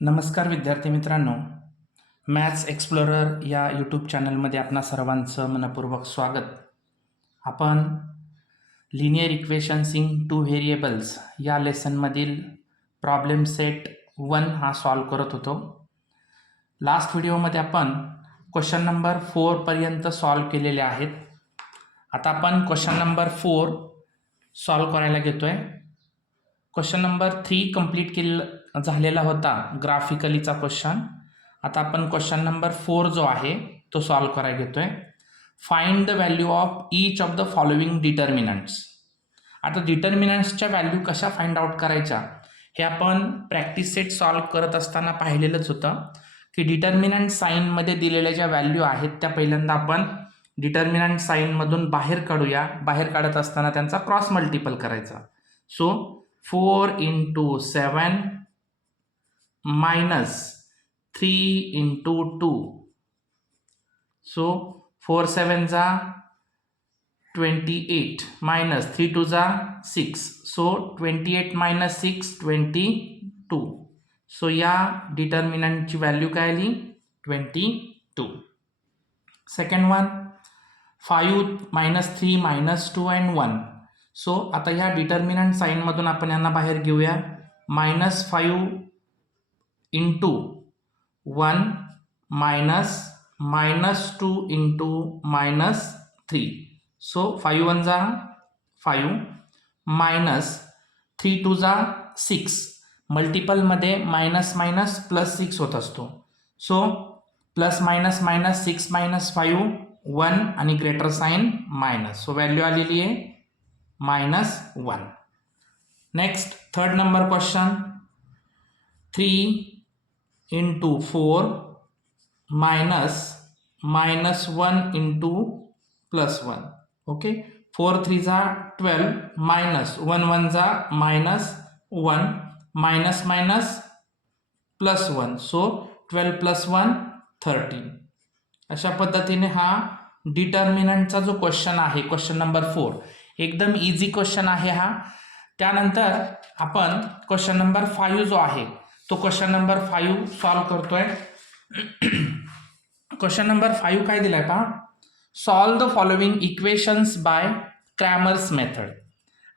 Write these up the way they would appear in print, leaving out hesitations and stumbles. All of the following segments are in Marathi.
नमस्कार विद्यार्थी मित्रांनो, मॅथ्स एक्सप्लोरर या यूट्यूब चॅनलमध्ये आपणा सर्वांचं मनपूर्वक स्वागत. आपण linear equations in two variables या लेसनमधील प्रॉब्लेम सेट 1 हा सॉल्व करत होतो. लास्ट व्हिडिओमध्ये आपण क्वेश्चन नंबर 4 पर्यंत सॉल्व केलेले आहेत. आता आपण क्वेश्चन नंबर 4 सॉल्व करायला घेतोय. क्वेश्चन नंबर 3 कंप्लीट झालेला होता ग्राफिकलीचा क्वेश्चन. आता आपण क्वेश्चन नंबर 4 जो आहे तो सॉल्व करायला घेतोय. Find the value of each of the following determinants. आता डिटर्मिनंट्सच्या व्हॅल्यू कशा फाइंड आउट करायच्या हे आपण प्रॅक्टिस सेट सॉल्व करत असताना पाहिलेलंच होतं की डिटर्मिनंट साईनमध्ये दिलेल्या ज्या व्हॅल्यू आहेत त्या पहिल्यांदा आपण डिटर्मिनंट साईनमधून बाहेर काढूया. बाहेर काढत असताना त्यांचा क्रॉस मल्टिपल करायचा. So 4 into 7 minus 3 into 2. So 4 7 जा 28 minus 3 2 जा 6. So 28 minus 6 22. So या डिटर्मिनंटची व्हॅल्यू काय आली 22. Second one 5 minus 3 minus 2 and 1. So आता ह्या डिटर्मिनंट साईनमधून आपण यांना बाहेर घेऊया. -5 इंटू 1 मायनस -2 इंटू -3. सो 5 1 जा 5 मायनस 3 2 जा 6. मल्टिपलमध्ये मायनस मायनस प्लस 6 होत असतो. So plus minus minus 6 minus 5 1 आणि greater sign minus. So value आलेली आहे -1. Next third number question 3 into 4 minus -1 into +1. Okay 4 3 जा 12 मायनस 1 1 जा -1 मायनस मायनस +1. सो 12 + 1 13. अशा पद्धतीने हा डिटर्मिनंटचा जो क्वेश्चन आहे क्वेश्चन नंबर 4 एकदम इझी क्वेश्चन आहे हा. त्यानंतर आपण क्वेश्चन नंबर 5 जो आहे तो क्वेश्चन नंबर 5 सॉल्व करतोय. क्वेश्चन नंबर 5 काय दिलाय पहा. Solve the following equations by Cramer's method.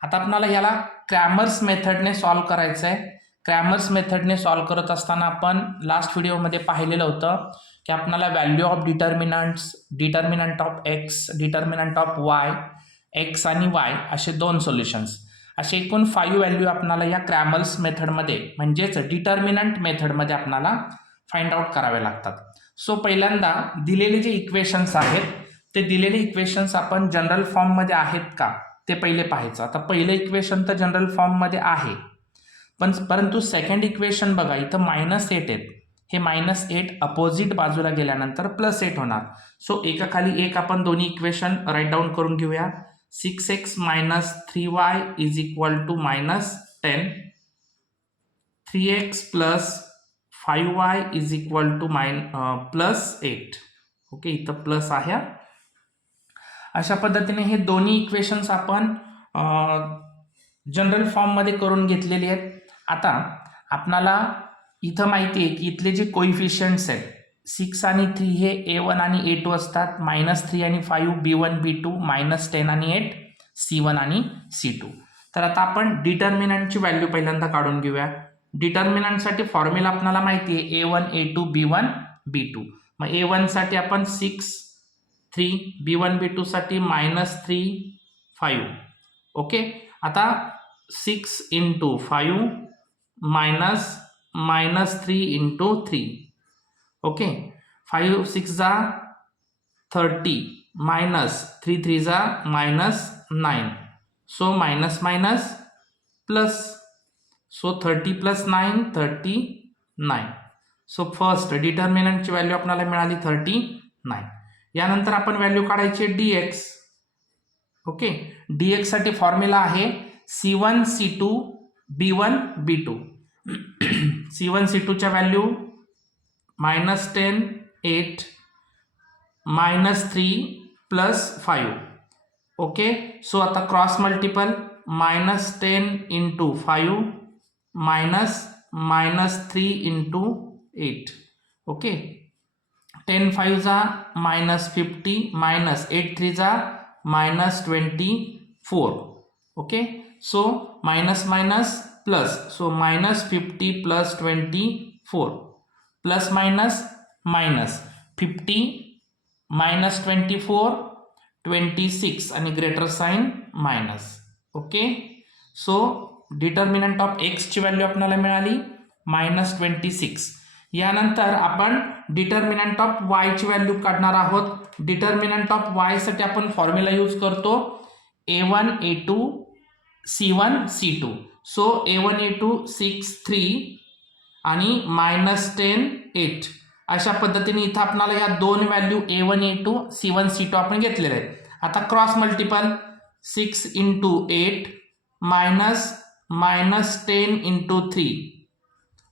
आता आपल्याला याला क्रॅमर्स मेथडने सॉल्व करायचं आहे. क्रॅमर्स मेथडने सॉल्व करत असताना आपण लास्ट व्हिडिओमध्ये पाहिलेलं होतं की आपल्याला value of determinants, determinant of x, determinant of Y, x आणि वाय असे 2 सोल्युशन्स, असे एकूण 5 व्हॅल्यू आपल्याला या क्रॅमर्स मेथडमध्ये म्हणजेच डिटर्मिनंट मेथडमध्ये आपल्याला फाइंड आउट करावे लागतात. सो पहिल्यांदा दिलेले जे इक्वेशन्स आहेत ते दिलेले इक्वेशन्स आपण जनरल फॉर्ममध्ये आहेत का ते पहिले पाहायचं. आता पहिलं इक्वेशन तर जनरल फॉर्ममध्ये आहे, परंतु सेकंड इक्वेशन बघा इथं -8 आहेत. हे -8 अपोजिट बाजूला गेल्यानंतर +8 होणार. सो एका खाली एक आपण दोन्ही इक्वेशन राईट डाऊन करून घेऊया. 6x minus 3y is equal to -10. 3x plus 5y is equal to +8. Okay इथं प्लस आहे. अशा पद्धतीने हे दोन्ही इक्वेशन्स आपण जनरल फॉर्ममध्ये करून घेतलेले आहेत. आता आपणाला इथं माहिती आहे की इथले जे कोइफिशियंट्स आहेत 6 आणि 3 हे A1 आणि A2 असतात. -3 आणि 5 B1 B2, -10 आणि 8 C1 आणि C2. तर आता आपण डिटर्मिनंटची व्हॅल्यू पहिल्यांदा काढून घेऊया. डिटर्मिनंटसाठी फॉर्म्युला आपल्याला माहिती आहे A1 A2 B1 B2. मग A1 साठी आपण 6 3, B1 B2 साठी -3 5. ओके आता 6 इंटू 5 -3 इंटू 3. ओके 5 6 जा 30 मायनस 3 3 जा -9. So minus minus plus. So 30 + 9 39. So first डिटर्मिनंटची व्हॅल्यू आपल्याला मिळाली 39. यानंतर आपण व्हॅल्यू काढायची dx. ओके dx साठी फॉर्म्युला आहे C1 C2 B1 B2. C1 C2 च्या व्हॅल्यू -10 8 -3 + 5. ओके सो आता cross multiple -10 into 5 -3 into 8. Okay, 10 5 जा -50 -8 3 जा -24. Okay, so minus minus plus, so -50 plus 24 plus minus minus 50 minus 24 26 आणि greater sign minus. Okay, so determinant of X ची व्हॅल्यू आपल्याला मिळाली -26. यानंतर आपण डिटर्मिनंट ऑफ वाय ची व्हॅल्यू काढणार आहोत. डिटर्मिनंट ऑफ वाय साठी आपण फॉर्म्युला यूज करतो a1 a2 c1 c2. So a1 a2 6 3 आणि -10 8. अशा पद्धतीने इथं आपल्याला या दोन value a1 a2 c1 c2 आपण घेतलेले आहेत. आता cross multiple 6 into 8 -10 into 3.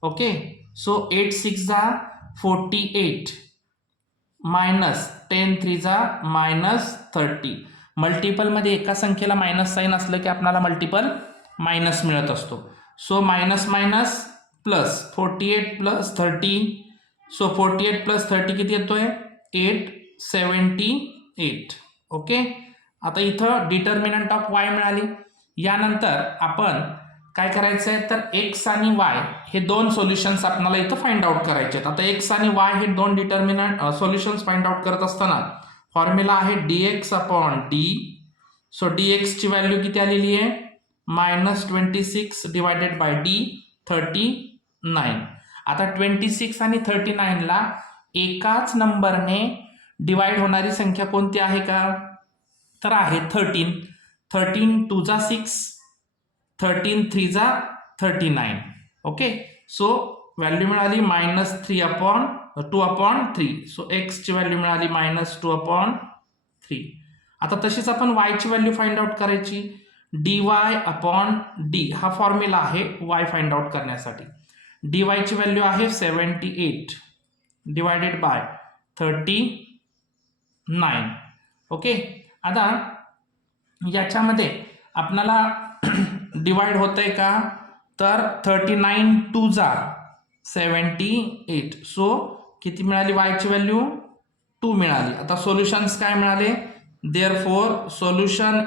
Okay, so 8 6 जा 48 -10 3 जा -30. मल्टिपल मध्ये एका संख्येला मायनस साइन असलं की आपल्याला मल्टिपल मायनस मिळत असतो. So minus minus plus 48 plus 30. So 48 plus 30 किती येतोय 878. ओके, आता इथं डिटर्मिनंट ऑफ वाय मिळाली. यानंतर आपण काय करायचं आहे तर एक्स आणि वाय हे दोन सोल्युशन्स आपल्याला इथं फाइंड आउट करायचे आहेत. आता एक्स आणि वाय हे दोन डिटर्मिनंट सोल्युशन्स फाइंड आउट करत असताना फॉर्म्युला आहे dx upon d. So dx ची व्हॅल्यू किती आलेली आहे -26 डिवायडेड बाय d 39. आता 26 आणि 39 ला एकाच नंबरने डिवाइड होणारी संख्या कोणती आहे का तर आहे 13. 13 2 जा 6 13 3 जा 39. ओके, सो व्हॅल्यू मिळाली -3 अपॉन 2 अपॉन 3. सो एक्स ची व्हॅल्यू मिळाली -2 अपॉन 3. आता तशीच आपण वाय ची व्हॅल्यू फाइंड आउट करायची. dy अपॉन d हा फॉर्म्युला आहे y फाइंड आउट करण्यासाठी. dy ची व्हॅल्यू आहे 78 डिवायडेड बाय 39. ओके, आता याच्यामध्ये आपल्याला डिवाइड होतंय का तर 39 2 जा 78. सो किती मिळाली y ची व्हॅल्यू 2 मिळाली. आता सोल्युशन्स काय मिळाले therefore solution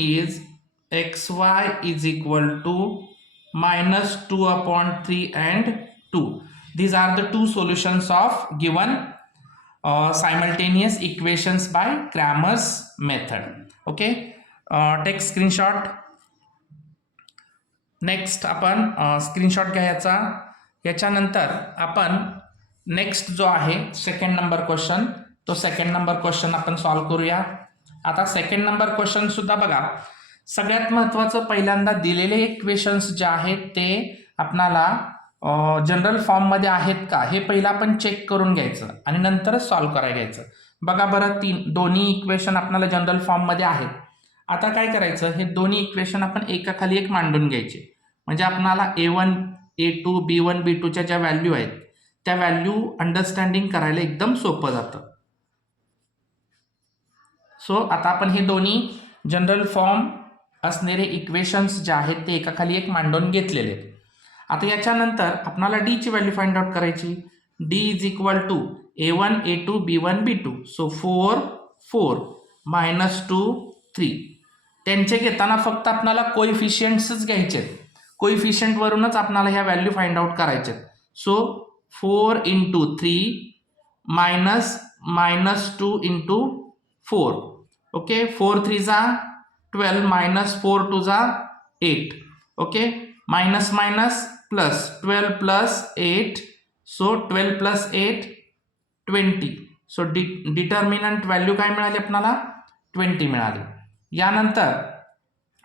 is xy is equal to -2 upon 3 and 2. These are the two solutions of given simultaneous equations by Cramer's method. Okay, take screenshot. Next आपण स्क्रीनशॉट घ्यायचा. याच्यानंतर आपण नेक्स्ट जो आहे सेकंड नंबर क्वेश्चन, तो सेकंड नंबर क्वेश्चन आपण सॉल्व्ह करूया. आता सेकंड नंबर क्वेश्चन सुद्धा बघा, सगळ्यात महत्त्वाचं पहिल्यांदा दिलेले इक्वेशन्स जे आहेत ते आपणाला जनरल फॉर्ममध्ये आहेत का हे पहिलं आपण चेक करून घ्यायचं आणि नंतरच सॉल्व्ह करायला घ्यायचं. बघा बरं, दोन्ही इक्वेशन आपल्याला जनरल फॉर्ममध्ये आहेत. आता काय करायचं, हे दोन्ही इक्वेशन आपण एकाखाली एक मांडून घ्यायचे. म्हणजे आपल्याला a1 a2 b1 b2च्या ज्या व्हॅल्यू आहेत त्या व्हॅल्यू अंडरस्टँडिंग करायला एकदम सोपं जातं. सो आता आपण हे दोन्ही जनरल फॉर्म असणारे इक्वेशन्स जे आहेत ते एकाखाली एक मांडून घेतलेले आहेत. आता याच्यानंतर आपल्याला d ची व्हॅल्यू फाइंड आउट करायची. d is equal to a1 a2 b1 b2. So 4 4 -2 3. त्यांचे घेताना फक्त आपल्याला कोइफिशियंट्सच घ्यायचे आहेत. कोइफिशियंट वरूनच आपल्याला ह्या व्हॅल्यू फाइंड आउट करायचे आहेत. So 4 into 3 -2 into 4. ओके, 4 3 जा 12 -4 2 जा 8. Okay, minus minus plus 12 plus 8. So 12 plus 8 20. So determinant value काय मिळाली आपल्याला 20 मिळाली. यानंतर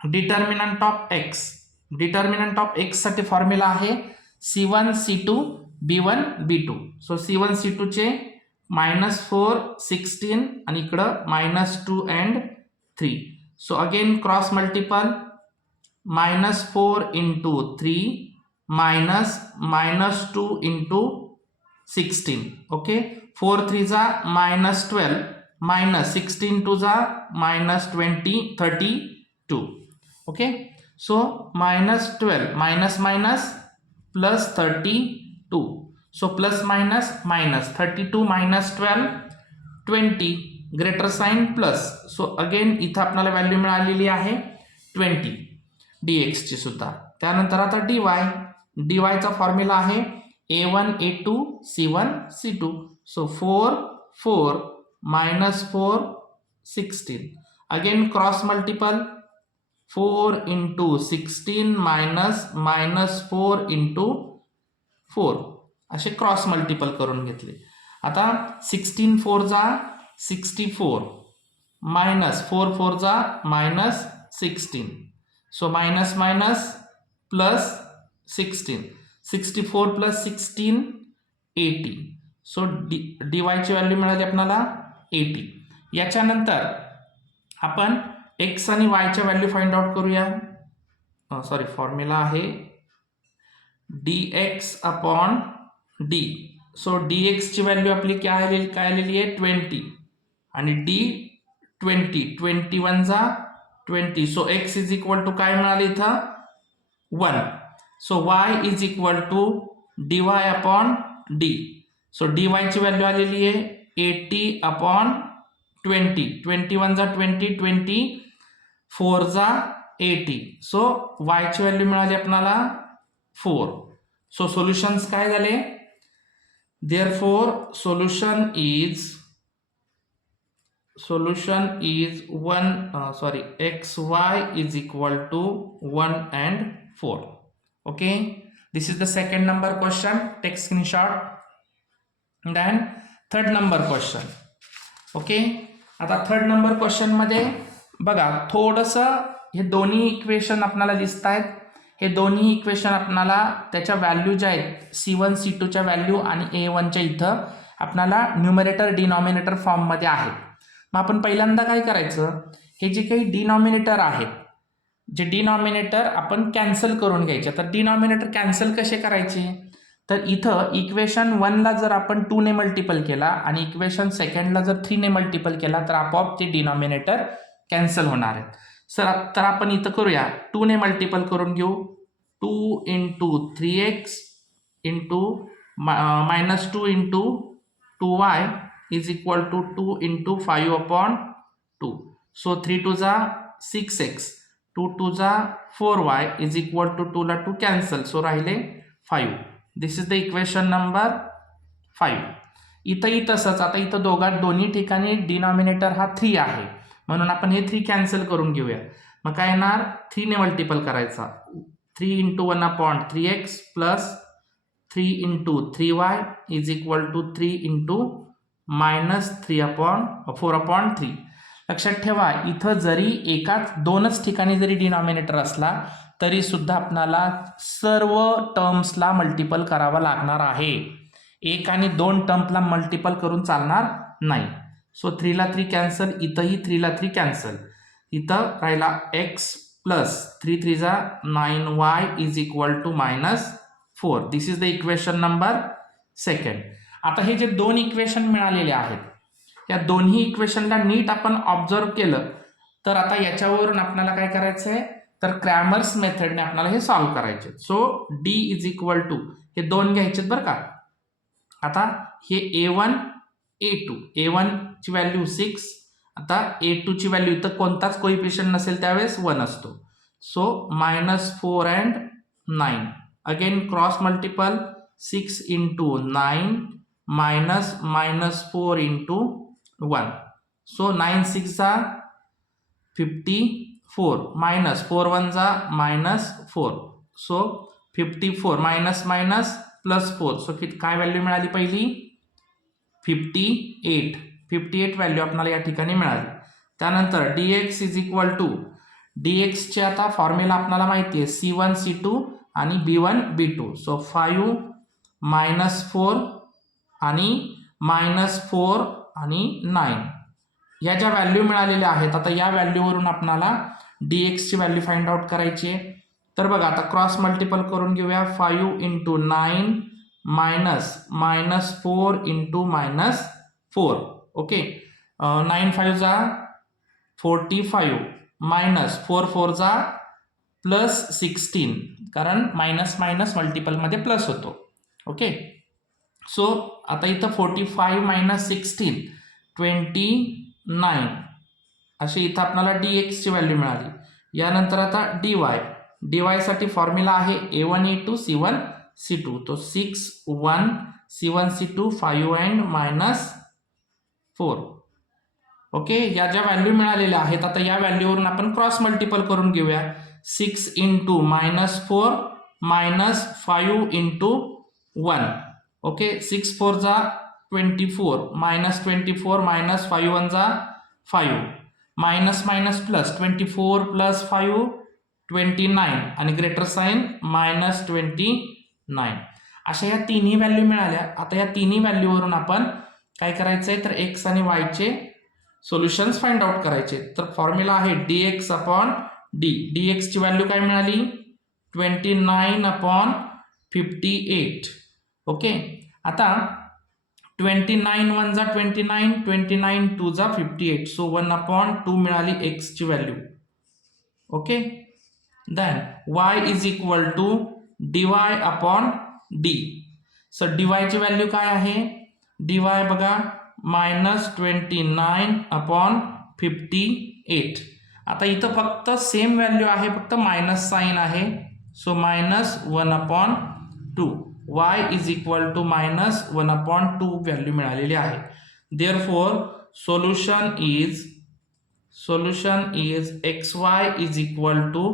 डिटर्मिनंट ऑफ एक्स साठी फॉर्म्युला आहे c1 c2 b1 b2. So c1 c2 चे -4 16 आणि इकडं -2 and 3. So again cross multiple -4 into 3 -2 into 16. Okay, 4 3 जा -12 -16 2 जा -20 32. Okay, So -12 minus minus plus 32. So plus minus minus 32 minus 12 20 greater sign plus. So again इथं आपल्याला व्हॅल्यू मिळालेली आहे 20 dx ची सुद्धा. त्यानंतर आता dy चा फॉर्म्युला आहे a1 a2 c1 c2. So 4 minus 4 16. Again cross multiple 4 into 16 minus 4 into 4 असे क्रॉस मल्टिपल करून घेतले. आता 16 4 जा 64 मायनस 4 4 जा minus 16. So minus minus plus 16. 64 plus 16 80. So dy ची व्हॅल्यू मिळाली आपल्याला 80. याच्यानंतर आपण x आणि y च्या व्हॅल्यू फाइंड आउट करूया. सॉरी फॉर्म्युला आहे dx upon d. So dx ची व्हॅल्यू आपली काय आलेली आहे 20 आणि d 20 21 जा 20. So x is equal to काय मिळाले इथं 1. So y is equal to dy upon d. So dy ची व्हॅल्यू आलेली आहे 80 अपॉन 20. 21 जा 20 24 जा 80. सो y ची व्हॅल्यू मिळाली आपल्याला 4. सो सोल्युशन्स काय झाले. Therefore solution is xy is equal to 1 and 4. Okay, this is the second number question. Take screenshot. Then third number question. Okay, आता थर्ड नंबर क्वेश्चन मध्ये बघा थोडंसं हे दोन्ही इक्वेशन आपल्याला दिसत आहेत. हे दोन्ही इक्वेशन आपल्याला त्याच्या व्हॅल्यू ज्या आहेत C1 C2 च्या व्हॅल्यू आणि A1 च्या इथं आपल्याला न्यूमरेटर डिनॉमिनेटर फॉर्म मध्ये आहेत. मग आपण पहिल्यांदा काय करायचं, हे जे काही डिनॉमिनेटर आहेत जे डिनॉमिनेटर आपण कॅन्सल करून घ्यायचे. तर डिनॉमिनेटर कॅन्सल कसे करायचे, तर इथं इक्वेशन 1 ला जर आपण 2 ने मल्टिपल केला आणि इक्वेशन सेकंडला जर 3 ने मल्टिपल केला तर आपोआप ते डिनॉमिनेटर कॅन्सल होणार आहेत. तर आपण इथं करूया 2 ने मल्टिपल करून घेऊ. 2 into 3x into minus 2 into 2y is equal to 2 into 5 upon 2. So 3 2 जा 6x 2 2 जा 4y is equal to 2 ला 2 cancel. So राहिले 5. This is the equation number 5. इथंही तसंच. आता इथं दोन्ही ठिकाणी डिनॉमिनेटर हा 3 आहे म्हणून आपण हे 3 कॅन्सल करून घेऊया. मग काय येणार 3 ने मल्टिपल करायचा. 3 into 1 upon 3x plus 3 into 3y is equal to 3 into minus 3 upon 4 upon 3. लक्षात ठेवा इथं जरी दोनच ठिकाणी जरी डिनॉमिनेटर असला तरी सुद्धा आपल्याला सर्व टर्म्सला मल्टिपल करावा लागणार आहे. 1 आणि 2 टर्मला मल्टिपल करून चालणार नाही. सो 3 ला 3 कॅन्सल. इथंही 3 ला 3 कॅन्सल. इथं राहिला x प्लस 3 3 जा 9y is equal to minus 4. This is the equation number second. आता हे जे दोन इक्वेशन मिळालेले आहेत या दोन्ही इक्वेशनला नीट आपण ऑब्झर्व केलं तर आता याच्यावरून आपल्याला काय करायचं आहे तर क्रॅमर्स मेथडने आपल्याला हे सॉल्व्ह करायचे. So d is equal to हे दोन घ्यायचे बरं का. आता हे a1 a2 a1 ची व्हॅल्यू 6. आता a2 ची व्हॅल्यू इथं कोणताच कोइफिशियंट नसेल त्यावेळेस 1 असतो. So -4 and 9. Again cross multiple 6 into 9 minus 4 into 1. So 9 6 जा 54 minus 4 1 जा -4. So 54 minus minus plus 4. So काय व्हॅल्यू मिळाली पहिली 58 व्हॅल्यू आपल्याला या ठिकाणी मिळाली. त्यानंतर dx is equal to dx चे आता फॉर्म्युला आपल्याला माहिती आहे C1 C2 आणि B1 B2. सो 5 -4 आणि -4 आणि 9 या ज्या व्हॅल्यू मिळालेल्या आहेत आता या व्हॅल्यूवरून आपल्याला dx ची व्हॅल्यू फाइंड आउट करायची आहे. तर बघा आता क्रॉस मल्टिपल करून घेऊया. 5 into 9 -4 into -4. ओके 9 5 जा 45 minus 4 4 जा प्लस 16 कारण मायनस मायनस मल्टिपलमध्ये प्लस होतो. ओके, सो आता इथं 45 मायनस 16 29 अशी इथं आपल्याला dx ची व्हॅल्यू मिळाली. यानंतर आता dy साठी फॉर्म्युला आहे a1 a2 c1 c2. तो 6 1 c1 c2 5 and minus 4. Okay, या ज्या व्हॅल्यू मिळालेल्या आहेत आता या व्हॅल्यूवरून आपण क्रॉस मल्टिपल करून घेऊया. 6 into minus 4 minus 5 into 1. Okay, 6 4 जा 24 मायनस 24 मायनस 5 1 जा 5 मायनस मायनस प्लस 24 प्लस 5 29 आणि ग्रेटर साइन मायनस 29. अशा या तिन्ही व्हॅल्यू मिळाल्या. आता या तिन्ही व्हॅल्यूवरून आपण काय करायचंय तर x आणि y चे सोल्युशन्स फाइंड आउट करायचे. तर फॉर्म्युला आहे dx अपॉन d. dx ची व्हॅल्यू काय मिळाली 29 अपॉन 58. ओके, आता 29 1 जा 29 29 2 जा 58. सो 1 अपॉन 2 मिळाली x ची व्हॅल्यू. Okay, then y is equal to dy upon d. So dy ची व्हॅल्यू काय आहे dy बघा मायनस 29 अपॉन 58. आता इथं फक्त सेम व्हॅल्यू आहे, फक्त मायनस साइन आहे. So minus 1 upon 2. y is equal to minus 1 upon 2 value मिळालेली आहे. Therefore solution is xy is equal to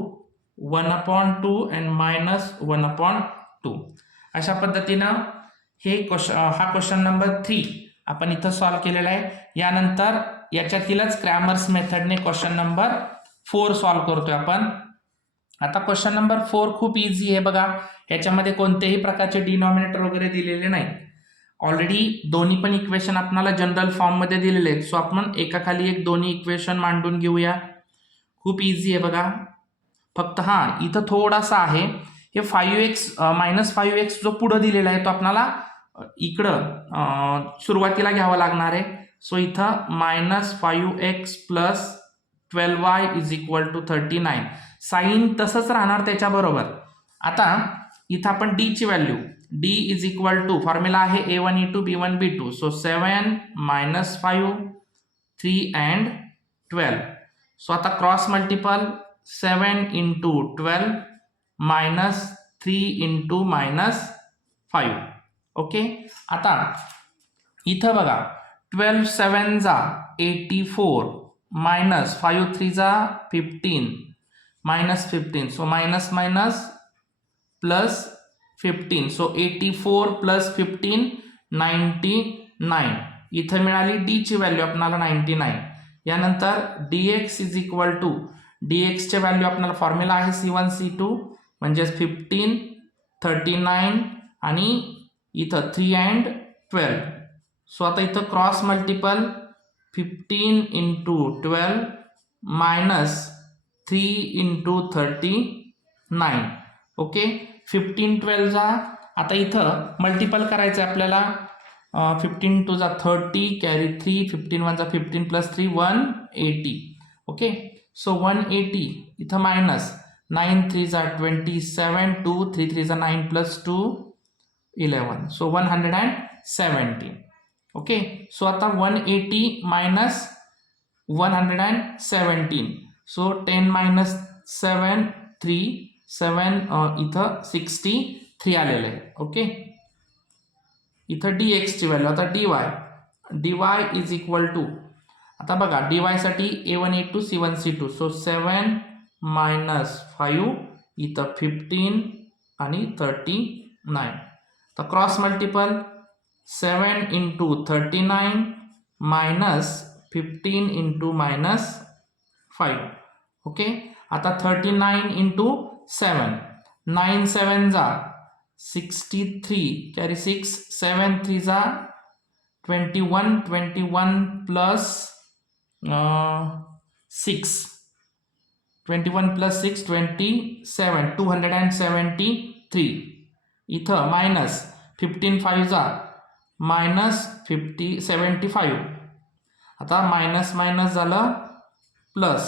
1 upon 2 and minus 1 upon 2. अशा पद्धतीनं हा क्वेश्चन नंबर 3 आपण इथं सॉल्व्ह केलेला आहे. यानंतर याच्यातीलच क्रॅमर्स मेथडने क्वेश्चन नंबर 4 सॉल्व्ह करतोय आपण. आता क्वेश्चन नंबर 4 खूप इझी आहे बघा. याच्यामध्ये कोणत्याही प्रकारचे डिनॉमिनेटर वगैरे दिलेले नाही. ऑलरेडी दोन्ही पण इक्वेशन आपल्याला जनरल फॉर्म मध्ये दिलेले आहेत. सो आपण एकाखाली एक दोन्ही इक्वेशन मांडून घेऊया. खूप इझी आहे बघा. फक्त इथं थोडासा आहे हे 5x मायनस 5x जो पुढे दिलेला आहे तो आपल्याला इकडं सुरुवातीला घ्यावा लागणार आहे. सो इथं minus 5x plus 12y is equal to 39. Sign तसंच राहणार त्याच्याबरोबर. आता इथं आपण d ची value d is equal to formula आहे a1 e2 b1 b2. So 7 minus 5 3 and 12. So आता cross multiple 7 into 12 minus 3 into minus 5. Okay, आता इथं बघा 12 7 जा 84 मायनस 5 3 जा 15 minus 15. So minus minus plus 15. So 84 plus 15 99. इथं मिळाली d ची व्हॅल्यू आपल्याला 99. यानंतर dx is equal to dx ची व्हॅल्यू आपल्याला फॉर्म्युला आहे c1 c2 म्हणजे 15 39 आणि इथं 3 अँड 12. सो आता इथं cross multiple 15 into 12 minus 3 into 39. Okay, 15 12 जा आता इथं मल्टिपल करायचं आहे आपल्याला. 15 2 जा 30 कॅरी 3 15 1 जा 15 प्लस 3 180. ओके, सो 180 इथं मायनस 9 3 जा 27 2 3 3 जा 9 प्लस 2 11. सो 170. ओके, सो आता 180 मायनस 117. सो 10 मायनस 7 3 7 इथं 63 आलेलं आहे. ओके, इथं dx ची व्हॅल्यू. आता dy इज इक्वल टू आता बघा dy साठी a1 a2 c1 c2. So 7 minus 5 इथं 15 आणि 39. तर cross multiple 7 into 39 minus 15 into minus 5. Okay, आता 39 इंटू 7 9 7 जा 63 कॅरी 6 7 3 जा 21 21 प्लस 6 21 प्लस 6 27 273. इथं मायनस 15 5 जा मायनस 75. आता मायनस मायनस झालं प्लस.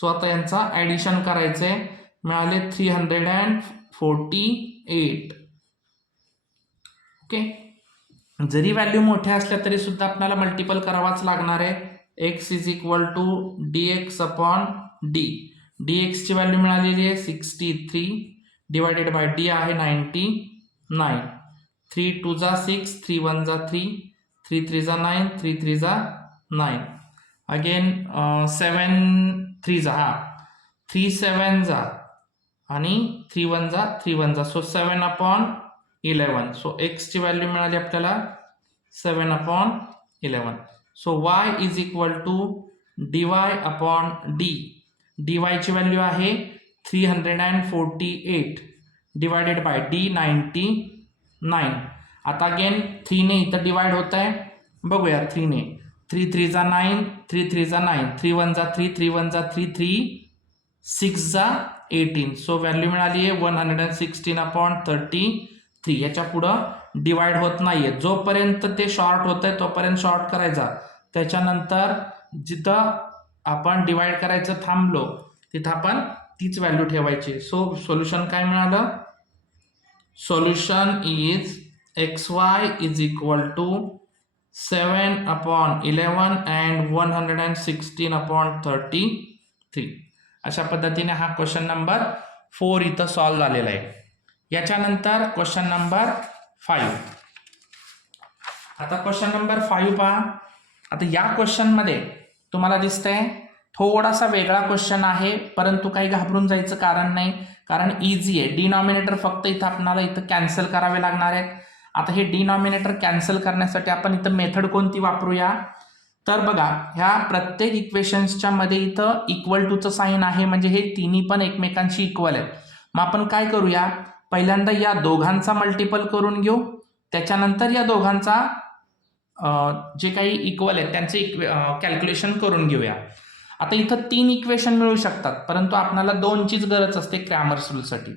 सो आता यांचा ॲडिशन करायचं आहे. मिळाले 348. ओके. जरी व्हॅल्यू मोठ्या असल्या तरी सुद्धा आपल्याला मल्टिपल करावाच लागणार आहे. x is equal to dx upon d. dx ची व्हॅल्यू मिळालेली आहे 63 डिवायडेड बाय d आहे 99. 3 2 जा 6, 3 1 जा 3, 3 3 जा 9, 3 3 जा 9. अगेन 7 3 जा 3 7 जा आणि 3 1 जा 3 1 जा. So 7 upon 11. सो x ची व्हॅल्यू मिळाली आपल्याला 7 upon 11. So y is equal to dy upon d. dy ची व्हॅल्यू आहे 348 डिवायडेड बाय d 99. आता अगेन 3 ने इथं डिवाइड होत आहे. बघूया 3 ने. 3 3 जा 9, 3 3 जा 9, 3 1 जा 3, 3 1 जा 3, 3 6 जा 18. सो व्हॅल्यू मिळाली आहे 116 अपॉन 33. याच्या पुढं डिवाइड होत नाहीये. जोपर्यंत ते शॉर्ट होत आहे तोपर्यंत शॉर्ट करायचा. त्याच्यानंतर जिथं आपण डिवाइड करायचं थांबलो तिथं आपण तीच व्हॅल्यू ठेवायची. सो सोल्युशन काय मिळालं? Solution is xy is equal to 7 upon 11 and 116 upon 33. अशा पद्धतीने हा क्वेश्चन नंबर 4 इथं सॉल्व्ह झालेला आहे. याच्यानंतर क्वेश्चन नंबर 5. आता क्वेश्चन नंबर 5 पहा. आता या क्वेश्चन मध्ये तुम्हाला दिसतंय थोडासा वेगळा क्वेश्चन आहे, परंतु काही घाबरून जायचं कारण नाही, कारण इझी आहे. डिनॉमिनेटर फक्त इथं आपल्याला इथं कॅन्सल करावे लागणार आहेत. आता हे डिनॉमिनेटर कॅन्सल करण्यासाठी आपण इथं मेथड कोणती वापरूया? तर बघा, ह्या प्रत्येक इक्वेशन्सच्या मध्ये इथं इक्वल टूचं साईन आहे, म्हणजे हे तिन्ही पण एकमेकांशी इक्वल आहेत. मग आपण काय करूया, पहिल्यांदा या दोघांचा मल्टिपल करून घेऊ, त्याच्यानंतर या दोघांचा जे काही इक्वल आहेत त्यांचे कॅल्क्युलेशन करून घेऊया. आता इथं 3 इक्वेशन मिळू शकतात, परंतु आपल्याला 2चीच गरज असते क्रॅमर्स रूलसाठी.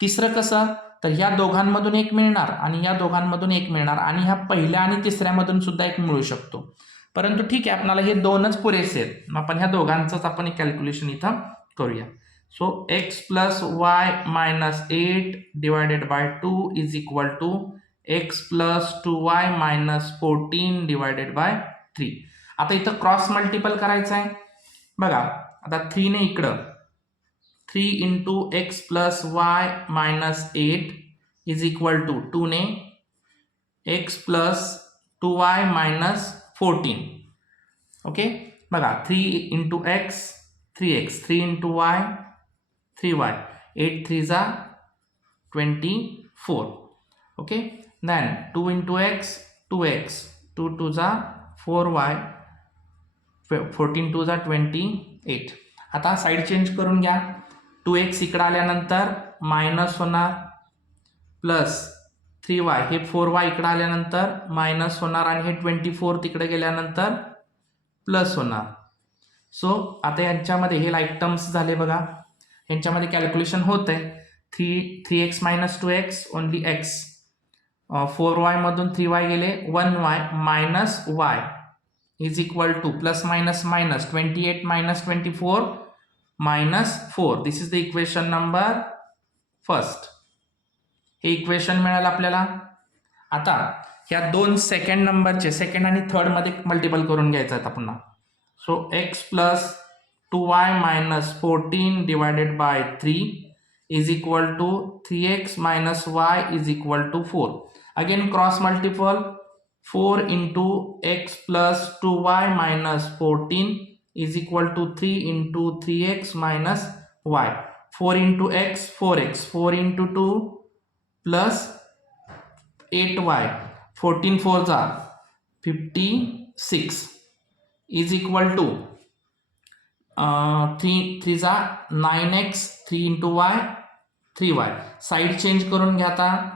तिसरं कसं, तर ह्या दोघांमधून एक मिळणार आणि या दोघांमधून एक मिळणार आणि ह्या पहिल्या आणि तिसऱ्यामधून सुद्धा एक मिळू शकतो. परंतु ठीक आहे, आपल्याला हे 2च पुरेसे आहेत. मग आपण ह्या दोघांचंच आपण कॅल्क्युलेशन इथं करूया. So x plus y minus 8 divided by 2 is equal to x plus 2y minus 14 divided by 3. आता इथं क्रॉस मल्टिपल करायचं आहे. बघा, आता 3 ने इकडं 3 into X plus Y minus 8 is equal to 2 ने x plus 2y minus 14. Okay, बघा 3 into x 3x, 3 into Y 3y, 8 3 जा 24. Okay, then 2 into x 2x, 2 2 जा 4y, 14 2 जा 28. आता साईड चेंज करून घ्या. 2x इकडे आल्यानंतर मायनस होणार, प्लस 3y, हे 4y इकडे आल्यानंतर मायनस होणार आणि हे 24 तिकडे गेल्यानंतर प्लस होणार. सो आता यांच्यामध्ये हे लाईक टर्म्स झाले. बघा, यांच्यामध्ये कॅल्क्युलेशन होत आहे. 3x minus 2x only x, 4y मधून 3y गेले 1y minus y is equal two plus minus minus 28 minus 24 minus 4. This is the equation number first. हे इक्वेशन मिळालं आपल्याला. आता ह्या दोन सेकंड नंबरचे सेकंड आणि थर्ड मध्ये मल्टिपल करून घ्यायचं आहे पुन्हा. So x plus 2y minus 14 divided by 3 is equal to 3x minus y is equal to 4. Again cross multiple, 4 into x plus 2y minus 14 is equal to 3 into 3x minus y. 4 into x 4x, 4 into 2 plus 8y, 14 4s are 56 is equal to 3 3s are 9x, 3 into y 3y. Side change करून घ्या. आता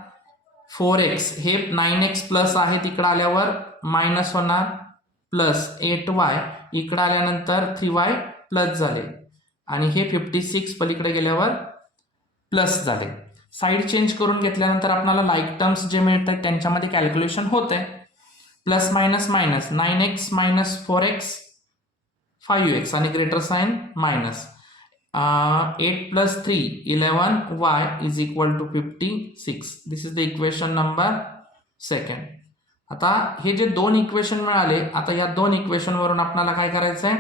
4x हे 9x प्लस आहे, तिकडे आल्यावर मायनस होणार, प्लस 8y इकडे आल्यानंतर 3y प्लस झाले आणि हे 56 पलीकडे गेल्यावर प्लस झाले. साइड चेंज करून घेतल्यानंतर आपल्याला लाईक टर्म्स जे मिळतात त्यांच्यामध्ये कॅल्क्युलेशन होत आहे. Plus minus minus 9x minus 4x 5x आणि greater sign minus. 8 plus 3 11 y is equal to 56. This is the equation number 2. आता हे जे दोन इक्वेशन मिळाले, आता या दोन इक्वेशन वरून आपल्याला काय करायचं आहे,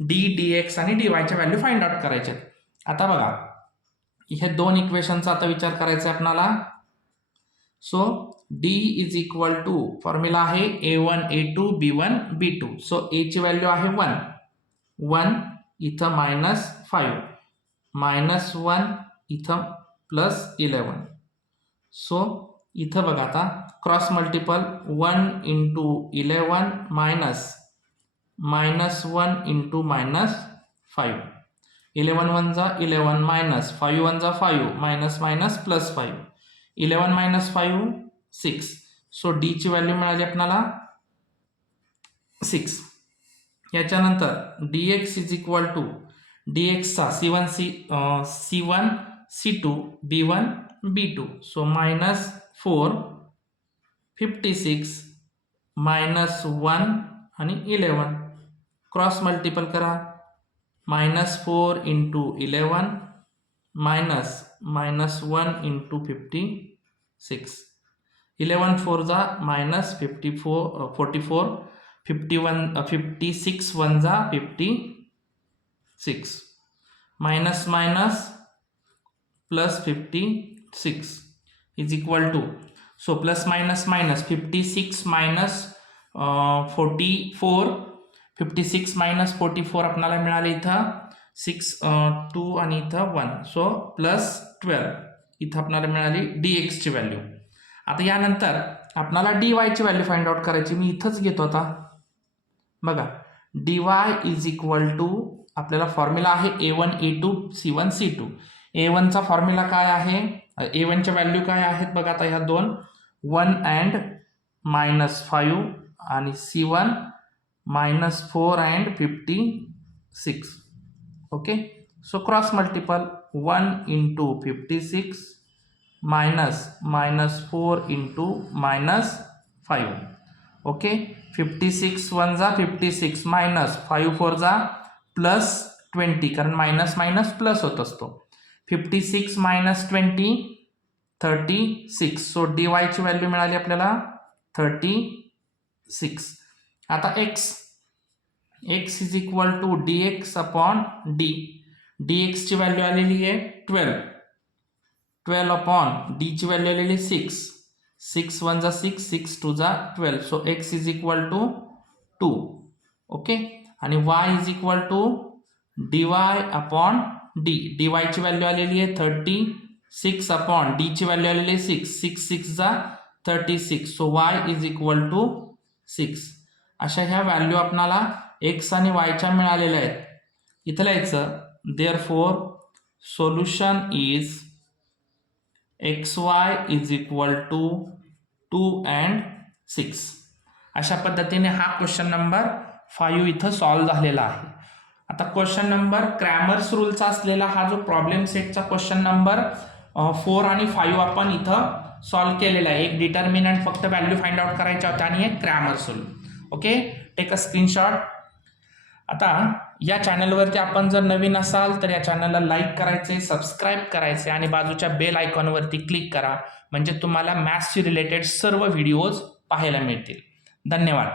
डी dx आणि dy च्या व्हॅल्यू फाइंड आउट करायचे आहेत. आता बघा हे दोन इक्वेशनचा आता विचार करायचा आहे आपल्याला. So d is equal to formula आहे a1 a2 b1 b2. So a ची व्हॅल्यू आहे 1 इथं -5 -1 इथं +11. सो इथं बघा आता क्रॉस मल्टिपल 1 इंटू 11 -1 इंटू -5. 11 1 जा 11 -5 1 जा 5 -+5 11 -5 6. सो डी ची व्हॅल्यू मिळाली आपल्याला 6. याच्यानंतर dx इज इक्वल टू dxचा c1 c2 b1 b2. So -4 56 -1 आणि 11 क्रॉस मल्टिपल करा. -4 इंटू 11 -1 इंटू 56. 11 4 जा -44 51 56 1 जा 56 +56 इज इक्वल टू. सो +- 56 -44 56 -44 आपल्याला मिळाले इथं 6 2 आणि इथं 1. सो +12 इथं आपल्याला मिळाली dx ची व्हॅल्यू. आता यानंतर आपल्याला dy ची व्हॅल्यू फाइंड आउट करायची. मी इथंच घेतो आता बघा dy इज इक्वल टू आपल्याला फॉर्म्युला आहे a1 a2 c1 c2. a1 चा फॉर्म्युला काय आहे, a1 च्या व्हॅल्यू काय आहेत बघा आता ह्या दोन 1 and -5 आणि c1 -4 and 56. Okay. So cross multiple 1 into 56 -4 into -5. Okay. 56 1 जा 56 -5 4 जा +20 कारण मायनस प्लस होत असतो. 56 -20 36. सो dy ची व्हॅल्यू मिळाली आपल्याला 36. आता x is equal to dx upon d. dx ची व्हॅल्यू आलेली आहे 12 अपॉन d ची व्हॅल्यू आलेली 6 6 1 जा 6 6 2 जा 12. So x is equal to 2. Okay. आणि y is equal to dy upon d. dy ची व्हॅल्यू आलेली आहे 36 अपॉन d ची व्हॅल्यू आलेली आहे 6 6 6 जा 36. So y is equal to 6. अशा ह्या व्हॅल्यू आपल्याला x आणि y च्या मिळालेल्या आहेत. इथं लिहायचं therefore solution is xy is equal to 2 and 6. अशा पद्धतीने हा क्वेश्चन नंबर 5 इथं सॉल्व्ह झालेला आहे. आता क्वेश्चन नंबर क्रॅमर्स रूलचा असलेला हा जो प्रॉब्लेम सेटचा क्वेश्चन नंबर 4 आणि 5 आपण इथं सॉल्व्ह केलेला आहे. एक डिटर्मिनंट फक्त व्हॅल्यू फाइंड आउट करायच्या होत्या आणि एक Cramer's rule. Okay. Take a screenshot. आता या चॅनलवरती आपण जर नवीन असाल तर या चॅनलला लाईक करायचे, सबस्क्राईब करायचे आणि बाजूच्या बेल आयकॉनवरती क्लिक करा म्हणजे तुम्हाला मॅथ्सशी रिलेटेड सर्व व्हिडिओज पाहायला मिळतील. धन्यवाद.